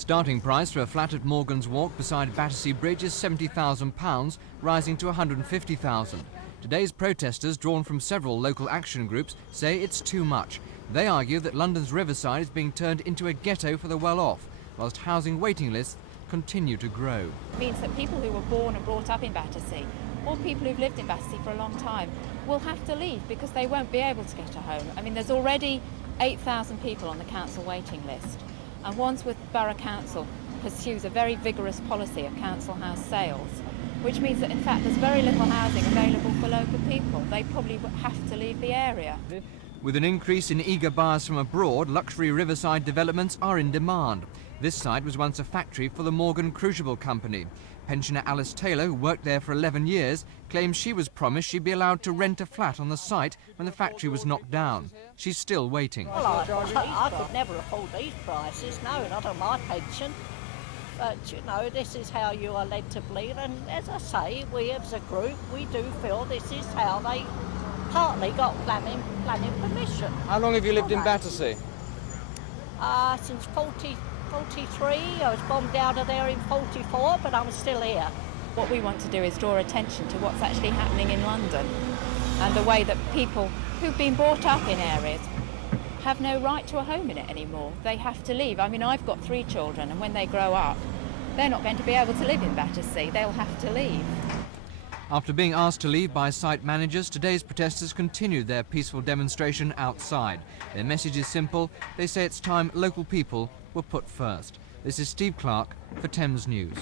Starting price for a flat at Morgan's Walk beside Battersea Bridge is £70,000, rising to £150,000. Today's protesters, drawn from several local action groups, say it's too much. They argue that London's riverside is being turned into a ghetto for the well-off, whilst housing waiting lists continue to grow. It means that people who were born and brought up in Battersea, or people who've lived in Battersea for a long time, will have to leave because they won't be able to get a home. I mean, there's already 8,000 people on the council waiting list, and Wandsworth Borough Council pursues a very vigorous policy of council house sales, which means that in fact there's very little housing available for local people. They probably have to leave the area. With an increase in eager buyers from abroad, luxury riverside developments are in demand. This site was once a factory for the Morgan Crucible Company. Pensioner Alice Taylor, who worked there for 11 years, claims she was promised she'd be allowed to rent a flat on the site when the factory was knocked down. She's still waiting. Well, I could never afford these prices, no, not on my pension. But, you know, this is how you are led to believe, and as I say, we as a group, we do feel this is how they partly got planning permission. How long have you lived in Battersea? Since 43. I was bombed out of there in 44, but I'm still here. What we want to do is draw attention to what's actually happening in London and the way that people who've been brought up in areas have no right to a home in it anymore. They have to leave. I mean, I've got 3 children, and when they grow up, they're not going to be able to live in Battersea. They'll have to leave. After being asked to leave by site managers, today's protesters continued their peaceful demonstration outside. Their message is simple. They say it's time local people were put first. This is Steve Clark for Thames News.